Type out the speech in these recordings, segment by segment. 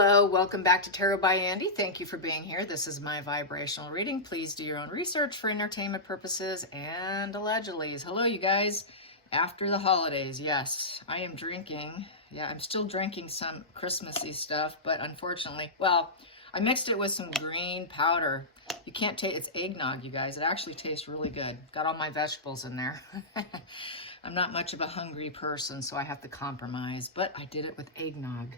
Hello, welcome back to Tarot by Andy. Thank you for being here. This is my vibrational reading. Please do your own research for entertainment purposes and allegedly. Hello, you guys. After the holidays, yes, I am drinking. Yeah, I'm still drinking some Christmassy stuff, but unfortunately, well, I mixed it with some green powder. You can't taste, it's eggnog, you guys. It actually tastes really good. Got all my vegetables in there. I'm not much of a hungry person, so I have to compromise, but I did it with eggnog.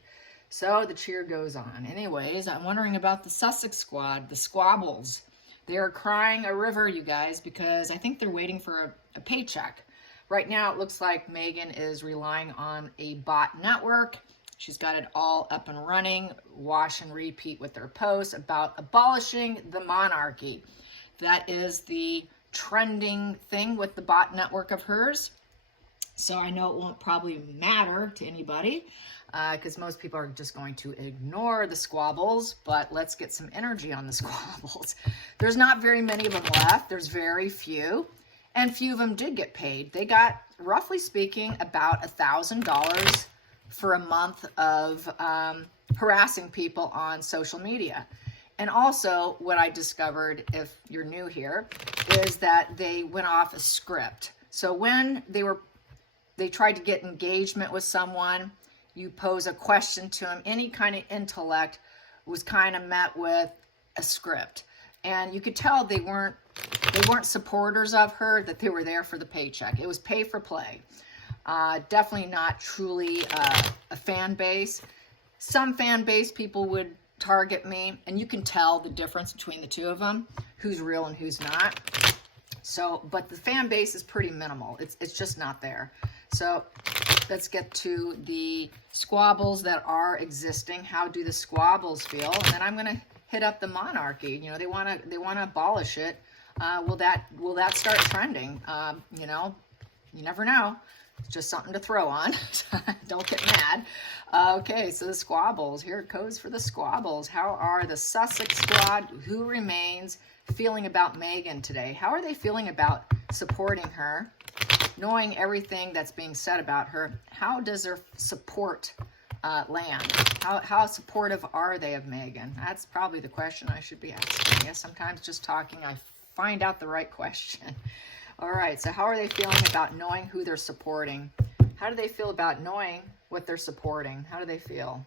So the cheer goes on. Anyways, I'm wondering about the Sussex squad, the Squabbles. They are crying a river, you guys, because I think they're waiting for a paycheck. Right now, it looks like Meghan is relying on a bot network. She's got it all up and running, wash and repeat with their posts about abolishing the monarchy. That is the trending thing with the bot network of hers. So I know it won't probably matter to anybody because most people are just going to ignore the Squabbles, but let's get some energy on the Squabbles. There's not very many of them left. There's very few, and few of them did get paid. They got, roughly speaking, about $1,000 for a month of harassing people on social media. And also, what I discovered, if you're new here, is that they went off a script. So when they tried to get engagement with someone, you pose a question to them, any kind of intellect was kind of met with a script. And you could tell they weren't supporters of her, that they were there for the paycheck. It was pay for play. Definitely not truly a fan base. Some fan base people would target me, and you can tell the difference between the two of them, who's real and who's not. So, but the fan base is pretty minimal. It's just not there. So let's get to the Squabbles that are existing. How do the Squabbles feel? And then I'm going to hit up the monarchy. You know, they want to abolish it. Will that start trending? You know, you never know. It's just something to throw on. Don't get mad. Okay, so the Squabbles. Here it goes for the Squabbles. How are the Sussex squad, who remains, feeling about Meghan today? How are they feeling about supporting her? Knowing everything that's being said about her, how does their support land? How supportive are they of Meghan? That's probably the question I should be asking. Yes, sometimes just talking, I find out the right question. All right, so how are they feeling about knowing who they're supporting? How do they feel about knowing what they're supporting? How do they feel?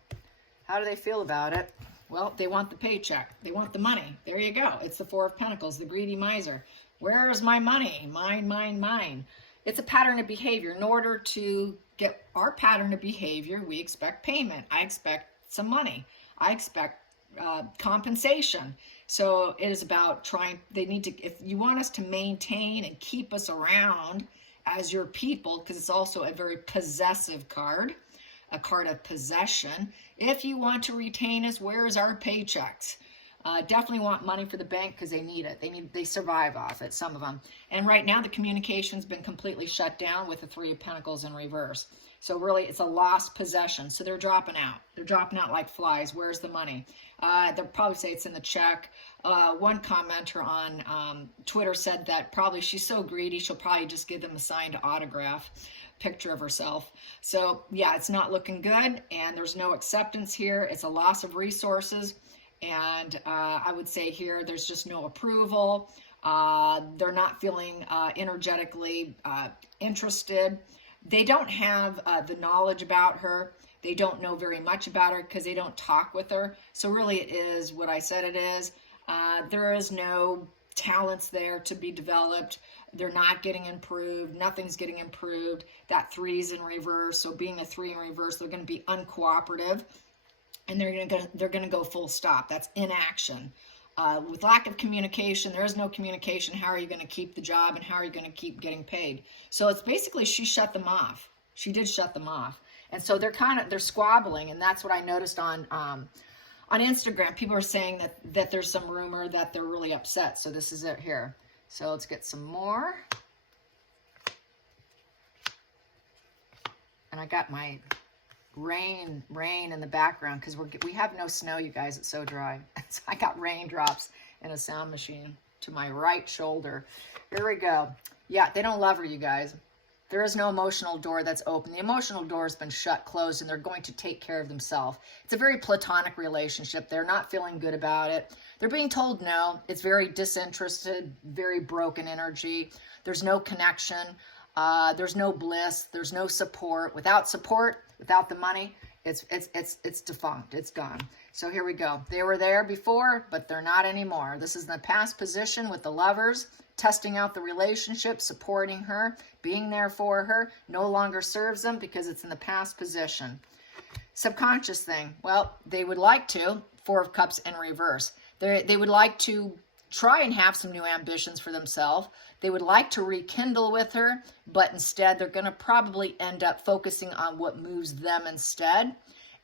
How do they feel about it? Well, they want the paycheck. They want the money. There you go. It's the Four of Pentacles, the greedy miser. Where is my money? Mine, mine, mine. It's a pattern of behavior. In order to get our pattern of behavior, we expect payment. I expect some money. I expect compensation. So it is about if you want us to maintain and keep us around as your people, because it's also a very possessive card, a card of possession. If you want to retain us, where's our paychecks? Definitely want money for the bank because they need it. They survive off it, some of them. And right now the communication's been completely shut down with the Three of Pentacles in reverse. So really it's a lost possession. So they're dropping out. They're dropping out like flies. Where's the money? They'll probably say it's in the check. One commenter on Twitter said that probably she's so greedy she'll probably just give them a signed autograph picture of herself. So yeah, it's not looking good, and there's no acceptance here. It's a loss of resources. And I would say here, there's just no approval. They're not feeling energetically interested. They don't have the knowledge about her. They don't know very much about her because they don't talk with her. So really it is what I said it is. There is no talents there to be developed. They're not getting improved. Nothing's getting improved. That three's in reverse. So being a three in reverse, they're going to be uncooperative. And they're gonna go full stop. That's inaction. With lack of communication, there is no communication. How are you gonna keep the job, and how are you gonna keep getting paid? So it's basically she shut them off. She did shut them off, and so they're squabbling, and that's what I noticed on Instagram. People are saying that there's some rumor that they're really upset. So this is it here. So let's get some more. And I got my rain in the background because we have no snow, you guys. It's so dry. So I got raindrops in a sound machine to my right shoulder. Here we go. Yeah, they don't love her, you guys. There is no emotional door that's open. The emotional door has been shut, closed, and they're going to take care of themselves. It's a very platonic relationship. They're not feeling good about it. They're being told no. It's very disinterested, very broken energy. There's no connection. There's no bliss. There's no support. Without support, without the money, it's defunct. It's gone. So here we go. They were there before, but they're not anymore. This is the past position with the Lovers, testing out the relationship, supporting her, being there for her, no longer serves them because it's in the past position. Subconscious thing. Well, they would like to, Four of Cups in reverse. They would like to try and have some new ambitions for themselves. They would like to rekindle with her, but instead they're going to probably end up focusing on what moves them instead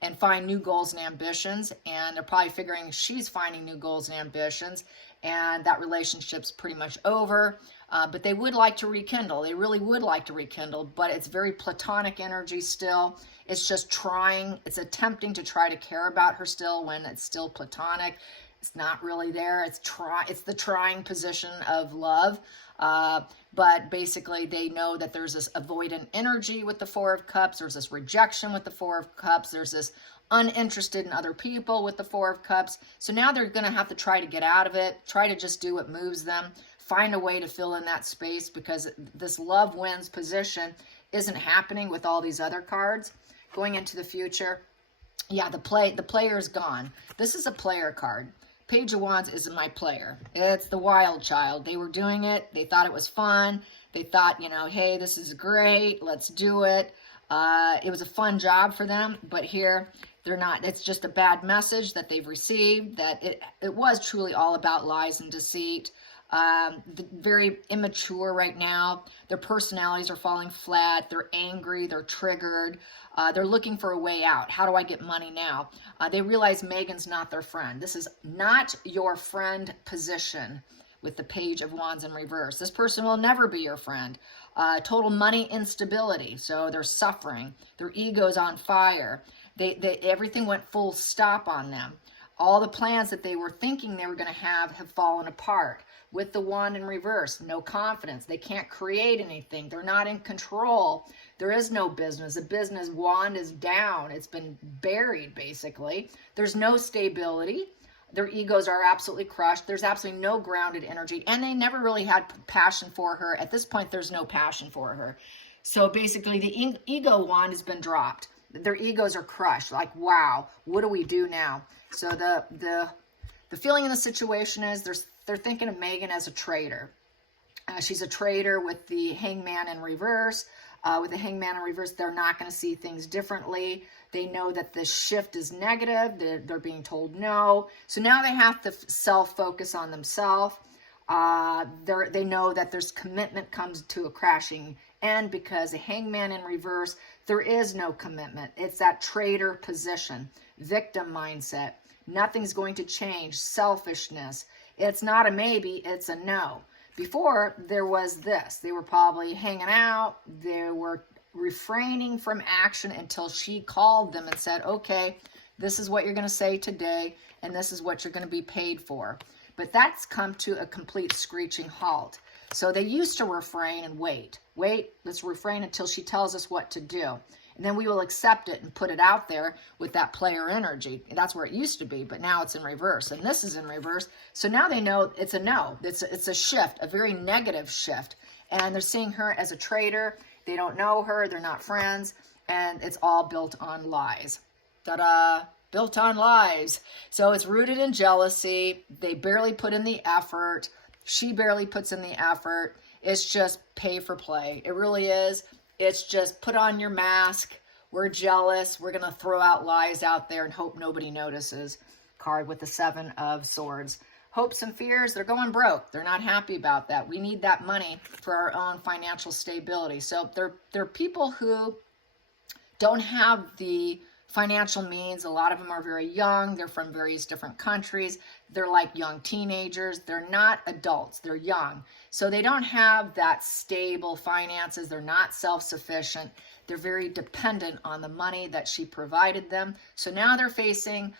and find new goals and ambitions. And they're probably figuring she's finding new goals and ambitions, and that relationship's pretty much over. But they would like to rekindle. They really would like to rekindle, but it's very platonic energy still. It's just trying, it's attempting to try to care about her still when it's still platonic. It's not really there. It's the trying position of love. But basically they know that there's this avoidant energy with the Four of Cups. There's this rejection with the Four of Cups. There's this uninterested in other people with the Four of Cups. So now they're going to have to try to get out of it, try to just do what moves them, find a way to fill in that space, because this love wins position isn't happening with all these other cards. Going into the future, yeah, the player is gone. This is a player card. Page of Wands isn't my player. It's the wild child. They were doing it. They thought it was fun. They thought, hey, this is great. Let's do it. It was a fun job for them, but here they're not. It's just a bad message that they've received, that it was truly all about lies and deceit. Very immature right now. Their personalities are falling flat. They're angry. They're triggered. They're looking for a way out. How do I get money now? They realize Meghan's not their friend. This is not your friend position with the Page of Wands in reverse. This person will never be your friend. Total money instability. So they're suffering. Their ego's on fire. Everything went full stop on them. All the plans that they were thinking they were going to have fallen apart. With the Wand in reverse, no confidence. They can't create anything. They're not in control. There is no business. The business wand is down. It's been buried, basically. There's no stability. Their egos are absolutely crushed. There's absolutely no grounded energy. And they never really had passion for her. At this point, there's no passion for her. So basically, the ego wand has been dropped. Their egos are crushed. Like, wow, what do we do now? So the feeling in the situation is they're thinking of Meghan as a traitor. She's a traitor with the Hangman in reverse. With the Hangman in reverse, they're not going to see things differently. They know that this shift is negative. They're being told no. So now they have to self-focus on themselves. They know that there's commitment comes to a crashing end, because the Hangman in reverse, there is no commitment. It's that traitor position, victim mindset. Nothing's going to change. Selfishness. It's not a maybe, it's a no. Before, there was this. They were probably hanging out. They were refraining from action until she called them and said, okay, this is what you're going to say today, and this is what you're going to be paid for. But that's come to a complete screeching halt. So they used to refrain and wait. Wait, let's refrain until she tells us what to do. And then we will accept it and put it out there with that player energy. That's where it used to be, but now it's in reverse. And this is in reverse. So now they know it's a no. It's a shift, a very negative shift. And they're seeing her as a traitor. They don't know her. They're not friends. And it's all built on lies. Ta-da! Built on lies. So it's rooted in jealousy. They barely put in the effort. She barely puts in the effort. It's just pay for play. It really is. It's just put on your mask. We're jealous. We're going to throw out lies out there and hope nobody notices. Card with the Seven of Swords. Hopes and fears, they're going broke. They're not happy about that. We need that money for our own financial stability. So they're people who don't have the financial means. A lot of them are very young. They're from various different countries. They're like young teenagers. They're not adults. They're young. So they don't have that stable finances. They're not self-sufficient. They're very dependent on the money that she provided them. So now they're facing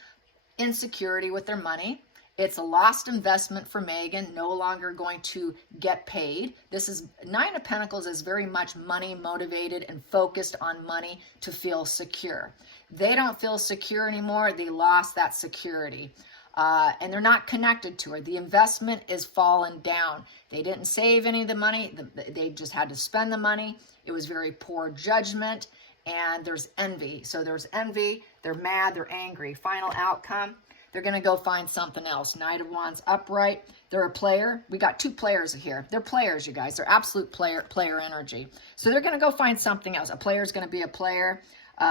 insecurity with their money. It's a lost investment for Meghan, no longer going to get paid. This is, Nine of Pentacles is very much money motivated and focused on money to feel secure. They don't feel secure anymore. They lost that security. And they're not connected to it. The investment is fallen down. They didn't save any of the money. They just had to spend the money. It was very poor judgment. And there's envy. So there's envy. They're mad. They're angry. Final outcome, they're going to go find something else. Knight of Wands upright. They're a player. We got two players here. They're players, you guys. They're absolute player energy. So they're going to go find something else. A player is going to be a player.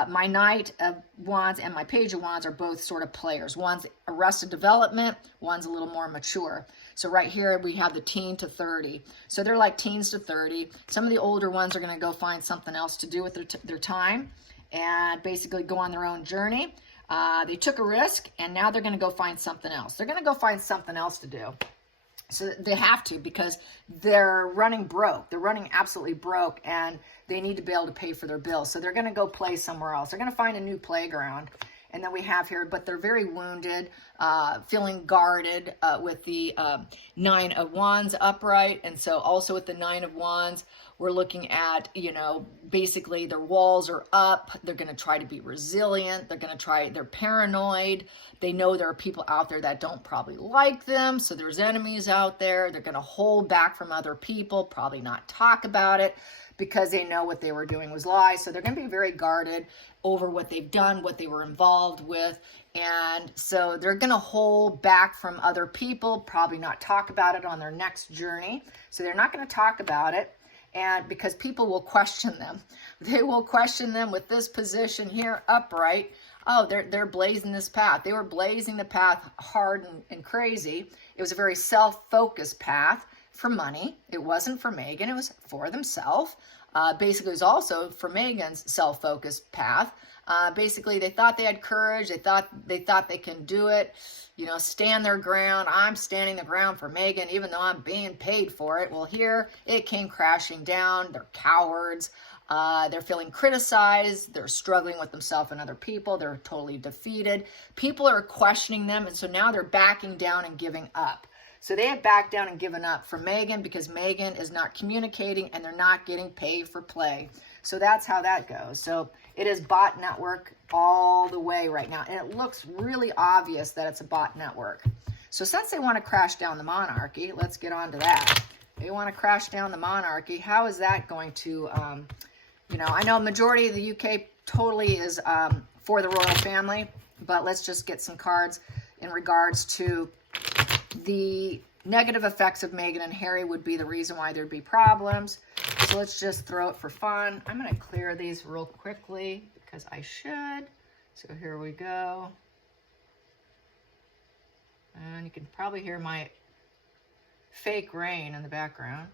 My Knight of Wands and my Page of Wands are both sort of players. One's arrested development, one's a little more mature. So right here we have the teen to 30. So they're like teens to 30. Some of the older ones are going to go find something else to do with their time and basically go on their own journey. They took a risk and now they're going to go find something else. They're going to go find something else to do. So they have to, because they're running broke. They're running absolutely broke, and they need to be able to pay for their bills. So they're going to go play somewhere else. They're going to find a new playground. And then we have here, but they're very wounded, feeling guarded with the Nine of Wands upright. And so also with the Nine of Wands, we're looking at, you know, basically their walls are up. They're going to try to be resilient. They're paranoid. They know there are people out there that don't probably like them. So there's enemies out there. They're going to hold back from other people, probably not talk about it, because they know what they were doing was lies. So they're going to be very guarded over what they've done, what they were involved with. And so they're going to hold back from other people, probably not talk about it on their next journey. So they're not going to talk about it. And because people will question them. They will question them with this position here upright. Oh, they're blazing this path. They were blazing the path hard and crazy. It was a very self-focused path for money. It wasn't for Meghan. It was for themselves. Basically, it was also for Meghan's self-focused path. Basically, they thought they had courage. They thought they can do it. You know, stand their ground. I'm standing the ground for Meghan, even though I'm being paid for it. Well, here it came crashing down. They're cowards. They're feeling criticized. They're struggling with themselves and other people. They're totally defeated. People are questioning them, and so now they're backing down and giving up. So they had backed down and given up for Meghan because Meghan is not communicating and they're not getting paid for play. So that's how that goes. So it is bot network all the way right now. And it looks really obvious that it's a bot network. So since they want to crash down the monarchy, let's get on to that. They want to crash down the monarchy. How is that going to, you know, I know majority of the UK totally is for the royal family, but let's just get some cards in regards to the negative effects of Meghan and Harry would be the reason why there'd be problems. So let's just throw it for fun. I'm going to clear these real quickly because I should. So here we go. And you can probably hear my fake rain in the background.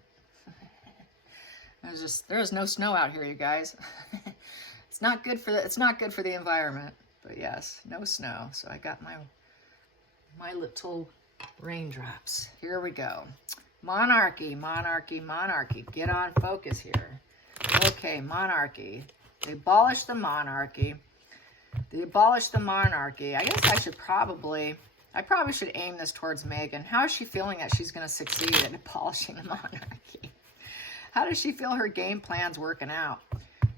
There's no snow out here, you guys. It's not good for the environment. But yes, no snow. So I got my little raindrops. Here we go. Monarchy, monarchy, monarchy. Get on focus here. Okay, monarchy. They abolished the monarchy. They abolished the monarchy. I guess I probably should aim this towards Meghan. How is she feeling that she's going to succeed in abolishing the monarchy? How does she feel her game plan's working out?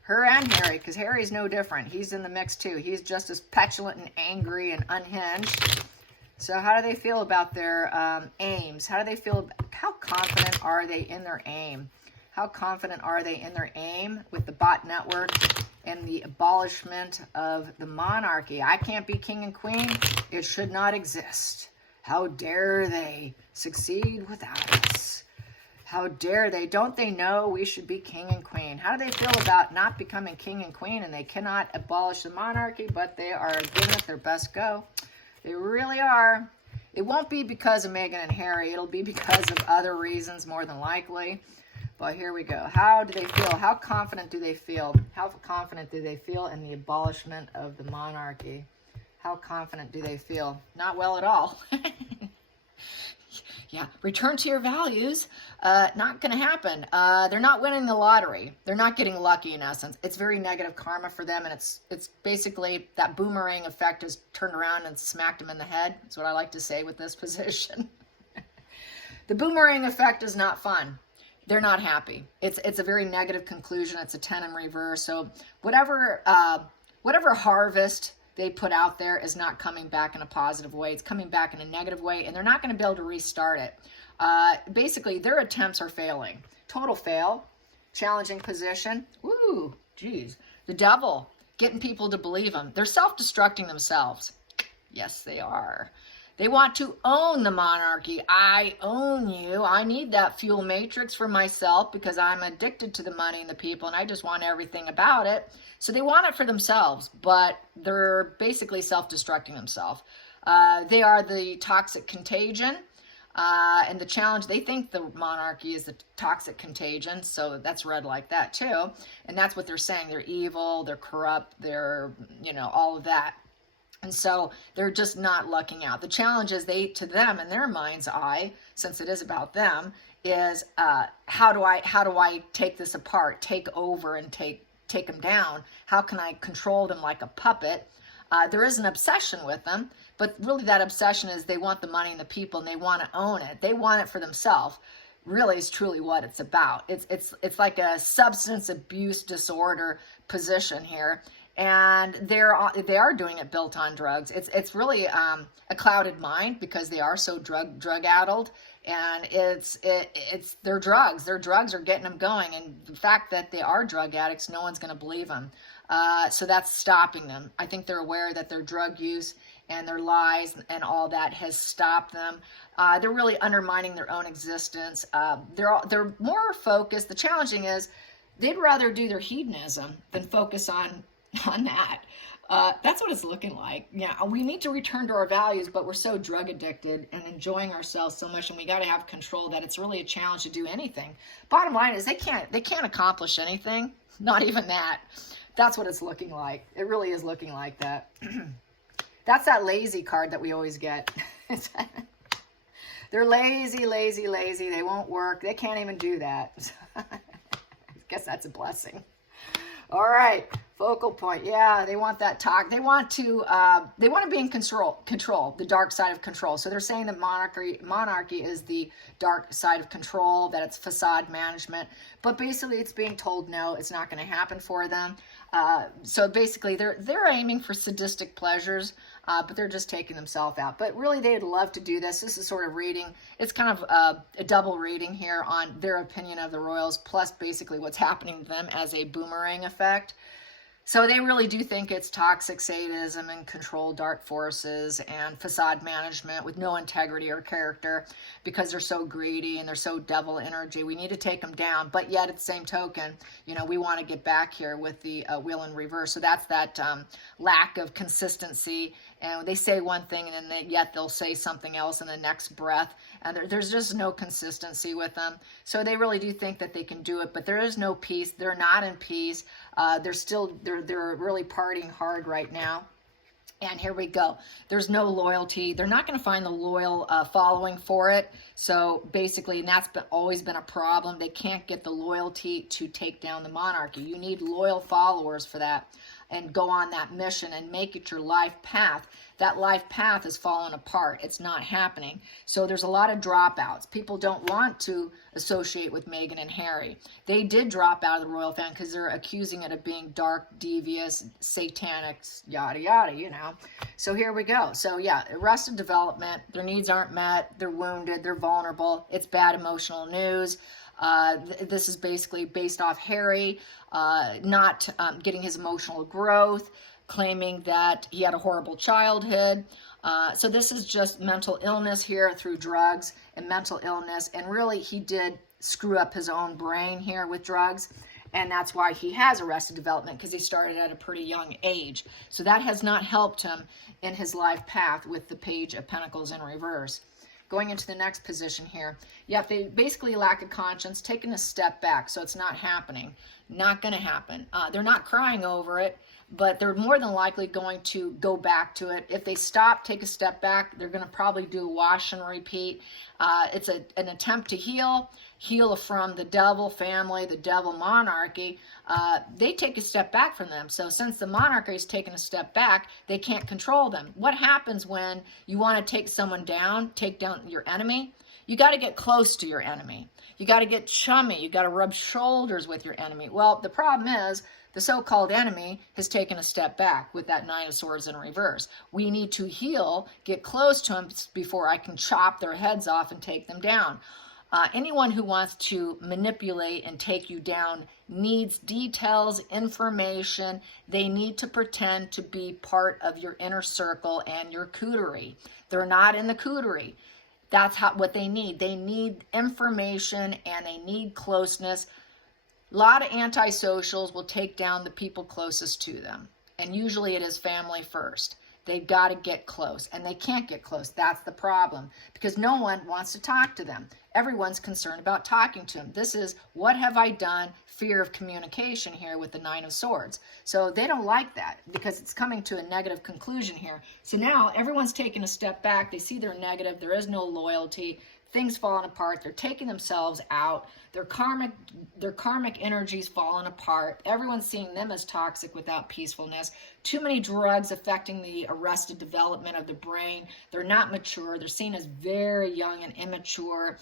Her and Harry, because Harry's no different. He's in the mix too. He's just as petulant and angry and unhinged. So how do they feel about their aims? How do they feel? How confident are they in their aim? How confident are they in their aim with the bot network and the abolishment of the monarchy? I can't be king and queen. It should not exist. How dare they succeed without us? How dare they? Don't they know we should be king and queen? How do they feel about not becoming king and queen and they cannot abolish the monarchy, but they are giving it their best go? They really are. It won't be because of Meghan and Harry. It'll be because of other reasons, more than likely. But here we go. How do they feel? How confident do they feel? How confident do they feel in the abolishment of the monarchy? How confident do they feel? Not well at all. Yeah, return to your values. Not going to happen. They're not winning the lottery. They're not getting lucky, in essence. It's very negative karma for them, and it's basically that boomerang effect has turned around and smacked them in the head. That's what I like to say with this position. The boomerang effect is not fun. They're not happy. It's a very negative conclusion. It's a 10 in reverse. So whatever harvest they put out there is not coming back in a positive way. It's coming back in a negative way, and they're not going to be able to restart it. Basically, their attempts are failing. Total fail. Challenging position. Woo, geez. The devil, getting people to believe them. They're self-destructing themselves. Yes, they are. They want to own the monarchy. I own you. I need that fuel matrix for myself because I'm addicted to the money and the people, and I just want everything about it. So they want it for themselves, but they're basically self-destructing themselves. They are the toxic contagion, and the challenge, they think the monarchy is the toxic contagion, so that's read like that too. And that's what they're saying. They're evil, they're corrupt, they're, all of that. And so they're just not lucking out. The challenge is to them, in their mind's eye, since it is about them, is how do I take this apart, take over and take them down? How can I control them like a puppet? There is an obsession with them, but really that obsession is they want the money and the people, and they want to own it. They want it for themselves. Really is truly what it's about. It's like a substance abuse disorder position here. And they are doing it built on drugs. It's really a clouded mind because they are so drug addled, and it's their drugs. Their drugs are getting them going, and the fact that they are drug addicts, no one's going to believe them. So that's stopping them. I think they're aware that their drug use and their lies and all that has stopped them. They're really undermining their own existence. They're more focused. The challenging is they'd rather do their hedonism than focus on that. That's what it's looking like. Yeah, we need to return to our values, but we're so drug addicted and enjoying ourselves so much, and we got to have control that it's really a challenge to do anything. Bottom line is they can't accomplish anything, not even that. That's what it's looking like. It really is looking like that. That's that lazy card that we always get. They're lazy. They won't work. They can't even do that. I guess that's a blessing. All right, focal point. Yeah, they want that talk. They want to be in control, the dark side of control. So they're saying that monarchy is the dark side of control, that it's facade management. But basically, it's being told no, it's not going to happen for them. So basically, they're aiming for sadistic pleasures, but they're just taking themselves out. But really, they'd love to do this. This is sort of reading. It's kind of a double reading here on their opinion of the royals, plus basically what's happening to them as a boomerang effect. So they really do think it's toxic sadism and controlled dark forces and facade management with no integrity or character because they're so greedy and they're so devil energy. We need to take them down. But yet at the same token, we want to get back here with the wheel in reverse. So that's that lack of consistency. And they say one thing and then yet they'll say something else in the next breath. And there's just no consistency with them. So they really do think that they can do it, but there is no peace. They're not in peace. They're really partying hard right now. And here we go. There's no loyalty. They're not going to find the loyal following for it. So basically, and that's always been a problem. They can't get the loyalty to take down the monarchy. You need loyal followers for that and go on that mission and make it your life path. That life path has fallen apart. It's not happening. So there's a lot of dropouts. People don't want to associate with Meghan and Harry. They did drop out of the royal family because they're accusing it of being dark, devious, satanic, yada, yada, So here we go. So yeah, arrested development. Their needs aren't met. They're wounded. They're vulnerable. It's bad emotional news. This is basically based off Harry not getting his emotional growth, claiming that he had a horrible childhood. So this is just mental illness here through drugs and mental illness. And really, he did screw up his own brain here with drugs. And that's why he has arrested development, because he started at a pretty young age. So that has not helped him in his life path with the Page of Pentacles in reverse. Going into the next position here, they basically lack a conscience, taking a step back, so it's not happening. Not going to happen. They're not crying over it. but they're more than likely going to go back to it. If they stop, take a step back, they're going to probably do wash and repeat. It's an attempt to heal from the devil family, the devil monarchy. They take a step back from them. So since the monarchy has taken a step back, they can't control them. What happens when you want to take someone down, take down your enemy? You got to get close to your enemy. You got to get chummy. You got to rub shoulders with your enemy. Well, the problem is the so-called enemy has taken a step back with that Nine of Swords in reverse. We need to heal, get close to them before I can chop their heads off and take them down. Anyone who wants to manipulate and take you down needs details, information. They need to pretend to be part of your inner circle and your coterie. They're not in the coterie. That's what they need. They need information and they need closeness. A lot of antisocials will take down the people closest to them. And usually it is family first. They've got to get close, and they can't get close. That's the problem, because no one wants to talk to them. Everyone's concerned about talking to them. This is, what have I done? Fear of communication here with the Nine of Swords. So they don't like that because it's coming to a negative conclusion here. So now everyone's taking a step back. They see they're negative. There is no loyalty. Things falling apart. They're taking themselves out. Their karmic energy's falling apart. Everyone's seeing them as toxic without peacefulness. Too many drugs affecting the arrested development of the brain. They're not mature. They're seen as very young and immature.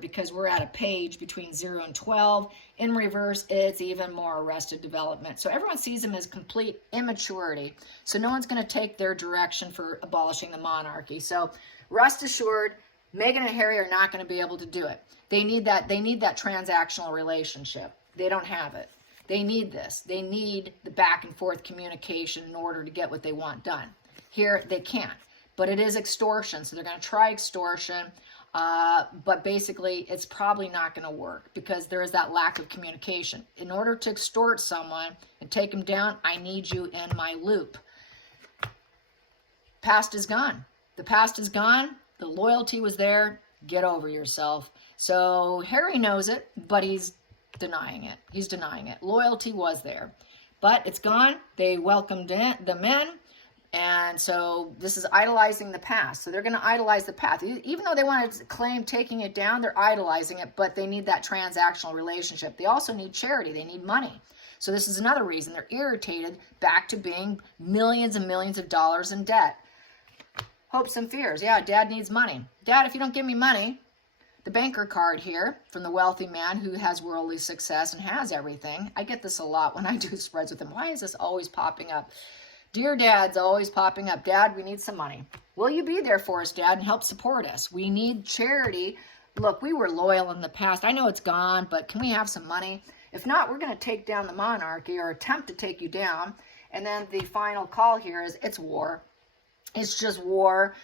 Because we're at a page between 0 and 12. In reverse, it's even more arrested development. So everyone sees them as complete immaturity. So no one's going to take their direction for abolishing the monarchy. So rest assured, Meghan and Harry are not going to be able to do it. They need that transactional relationship. They don't have it. They need this. They need the back and forth communication in order to get what they want done. Here, they can't. But it is extortion, so they're going to try extortion. But basically, it's probably not going to work because there is that lack of communication. In order to extort someone and take them down, I need you in my loop. Past is gone. The past is gone. The loyalty was there. Get over yourself. So Harry knows it, but he's denying it. He's denying it. Loyalty was there, but it's gone. They welcomed them in. And so this is idolizing the past. So they're going to idolize the past. Even though they want to claim taking it down, they're idolizing it, but they need that transactional relationship. They also need charity. They need money. So this is another reason they're irritated back to being millions and millions of dollars in debt. Hopes and fears. Yeah, Dad needs money. Dad, if you don't give me money, the banker card here from the wealthy man who has worldly success and has everything. I get this a lot when I do spreads with him. Why is this always popping up? Dear Dad's always popping up. Dad, we need some money. Will you be there for us, Dad, and help support us? We need charity. Look, we were loyal in the past. I know it's gone, but can we have some money? If not, we're going to take down the monarchy or attempt to take you down. And then the final call here is it's war. It's just war.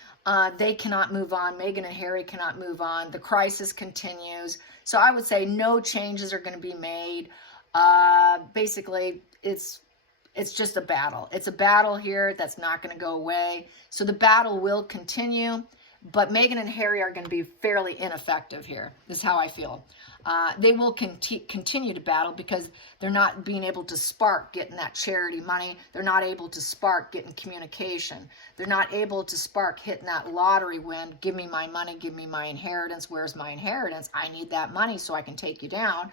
They cannot move on. Meghan and Harry cannot move on. The crisis continues. So I would say no changes are going to be made. Basically, it's just a battle. It's a battle here that's not going to go away. So the battle will continue, but Meghan and Harry are going to be fairly ineffective here. This is how I feel. They will continue to battle because they're not being able to spark getting that charity money. They're not able to spark getting communication. They're not able to spark hitting that lottery win. Give me my money. Give me my inheritance. Where's my inheritance? I need that money so I can take you down.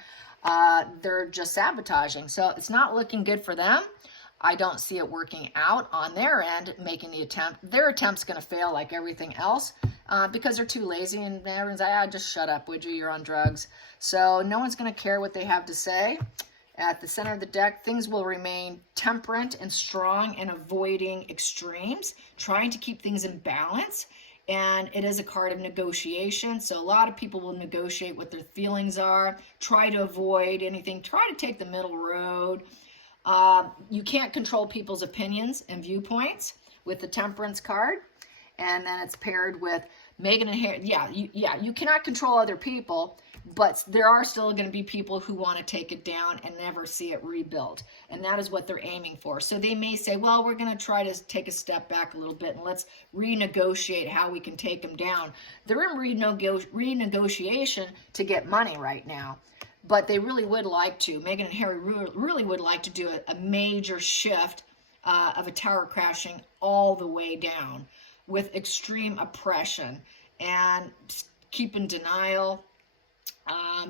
They're just sabotaging. So it's not looking good for them. I don't see it working out on their end, making the attempt. Their attempt's going to fail like everything else because they're too lazy and everyone's like, just shut up, would you? You're on drugs. So no one's going to care what they have to say. At the center of the deck, things will remain temperate and strong and avoiding extremes, trying to keep things in balance. And it is a card of negotiation. So a lot of people will negotiate what their feelings are, try to avoid anything, try to take the middle road. You can't control people's opinions and viewpoints with the Temperance card. And then it's paired with Meghan and Harry. You cannot control other people, but there are still going to be people who want to take it down and never see it rebuilt. And that is what they're aiming for. So they may say, well, we're going to try to take a step back a little bit and let's renegotiate how we can take them down. They're in renegotiation to get money right now. but they really would like to. Meghan and Harry really would like to do a major shift of a tower crashing all the way down with extreme oppression and keep in denial.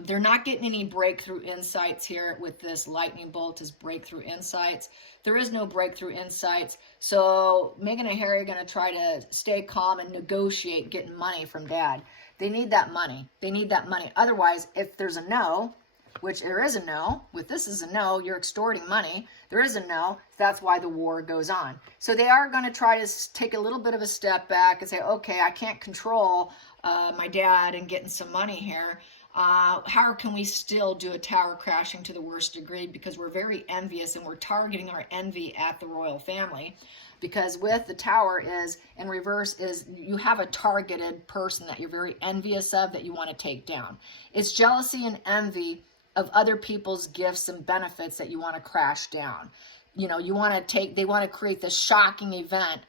They're not getting any breakthrough insights here with this lightning bolt as breakthrough insights. There is no breakthrough insights. So Meghan and Harry are going to try to stay calm and negotiate getting money from Dad. They need that money. They need that money. Otherwise, if there's a no, which there is a no, with this is a no, you're extorting money. There is a no. That's why the war goes on. So they are going to try to take a little bit of a step back and say, okay, I can't control my dad and getting some money here. How can we still do a tower crashing to the worst degree? Because we're very envious and we're targeting our envy at the royal family. Because with the tower is, in reverse, is you have a targeted person that you're very envious of that you want to take down. It's jealousy and envy of other people's gifts and benefits that you want to crash down. You know, you want to they want to create this shocking event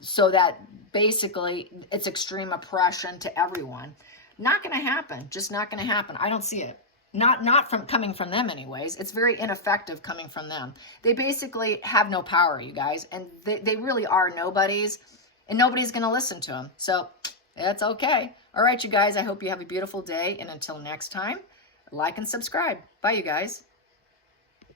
so that basically it's extreme oppression to everyone. Not going to happen. Just not going to happen. I don't see it. Not from coming from them anyways. It's very ineffective coming from them. They basically have no power, you guys, and they really are nobodies, and nobody's going to listen to them. So that's okay. All right, you guys, I hope you have a beautiful day, and until next time, like and subscribe. Bye, you guys.